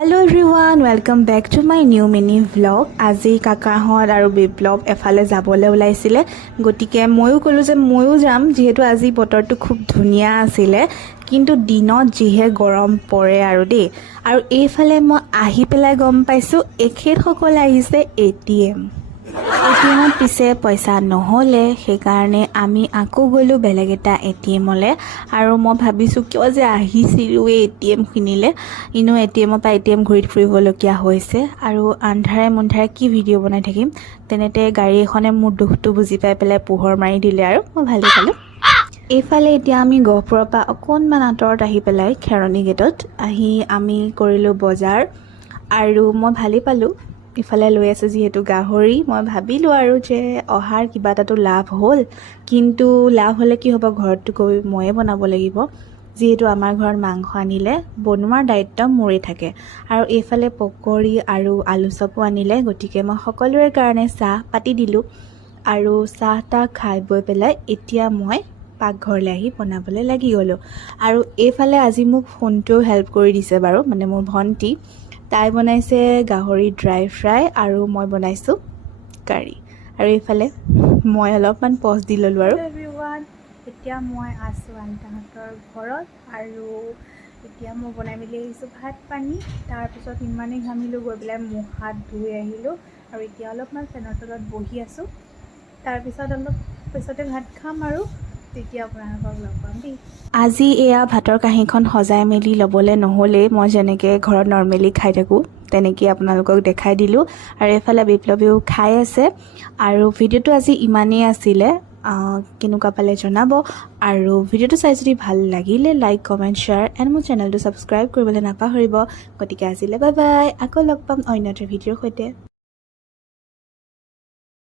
Hello everyone, welcome back to my new mini vlog. আজি কাকাহঁত আৰু বিপ্লৱ এফালে যাবলৈ ওলাইছিলে গতিকে ময়ো ক'লো যে ময়ো যাম যেহেতু আজি বতৰটো খুব ধুনীয়া আছিলে কিন্তু দিনত যিহে গৰম পৰে আৰু দেই আৰু এইফালে মই আহি পেলাই গম পাইছোঁ এখেতসকল আহিছে এটিএমত পিছে পইচা নহ'লে সেইকাৰণে আমি আকৌ গ'লোঁ বেলেগ এটা এটিএমলৈ আৰু মই ভাবিছোঁ কিয় যে আহিছিলোঁ এই এটিএমখিনিলৈ ইনো এটিএমৰ পৰা এটিএম ঘূৰি ফুৰিবলগীয়া হৈছে আৰু আন্ধাৰে মুন্ধাৰে কি ভিডিঅ' বনাই থাকিম তেনেতে গাড়ী এখনে মোৰ দুখটো বুজি পাই পেলাই পোহৰ মাৰি দিলে আৰু মই ভালেই পালোঁ। এইফালে এতিয়া আমি গহপুৰৰ পৰা অকণমান আঁতৰত আহি পেলাই খেৰণি গেটত আহি আমি কৰিলোঁ বজাৰ আৰু মই ভালেই পালোঁ। ইফালে লৈ আছে যিহেতু গাহৰি মই ভাবিলোঁ আৰু যে অহাৰ কিবা এটাতো লাভ হ'ল কিন্তু লাভ হ'লে কি হ'ব ঘৰততো গৈ ময়ে বনাব লাগিব যিহেতু আমাৰ ঘৰত মাংস আনিলে বনোৱাৰ দায়িত্ব মোৰে থাকে আৰু এইফালে পকৰি আৰু আলু চপো আনিলে গতিকে মই সকলোৰে কাৰণে চাহ পাতি দিলোঁ আৰু চাহ তাহ খাই বৈ পেলাই এতিয়া মই পাকঘৰলৈ আহি বনাবলৈ লাগি গ'লোঁ আৰু এইফালে আজি মোক ফোনটোও হেল্প কৰি দিছে বাৰু মানে মোৰ ভণ্টি তাই বনাইছে গাহৰি ড্ৰাই ফ্ৰাই আৰু মই বনাইছোঁ কাৰী আৰু এইফালে মই অলপমান পজ দি ল'লোঁ আৰু এভৰিৱান এতিয়া মই আছোঁ আইতাহঁতৰ ঘৰত আৰু এতিয়া মই বনাই মেলি আহিছোঁ ভাত পানী তাৰপিছত ইমানেই ঘামিলোঁ গৈ পেলাই মুখ হাত ধুই আহিলোঁ আৰু এতিয়া অলপমান ফেনৰ তলত বহি আছোঁ তাৰপিছত অলপ পিছতে ভাত খাম আৰু তেতিয়া আপোনালোকক লগ পাম দেই। আজি এয়া ভাতৰ কাঁহীখন সজাই মেলি ল'বলৈ নহ'লেই মই যেনেকৈ ঘৰত নৰ্মেলি খাই থাকোঁ তেনেকৈ আপোনালোকক দেখাই দিলোঁ আৰু এইফালে বিপ্লৱেও খাই আছে আৰু ভিডিঅ'টো আজি ইমানেই আছিলে কেনেকুৱা পালে জনাব আৰু ভিডিঅ'টো চাই যদি ভাল লাগিলে লাইক কমেণ্ট শ্বেয়াৰ এণ্ড মোৰ চেনেলটো ছাবস্ক্ৰাইব কৰিবলৈ নাপাহৰিব গতিকে আজিলৈ বাই বাই আকৌ লগ পাম অন্য এটা ভিডিঅ'ৰ সৈতে।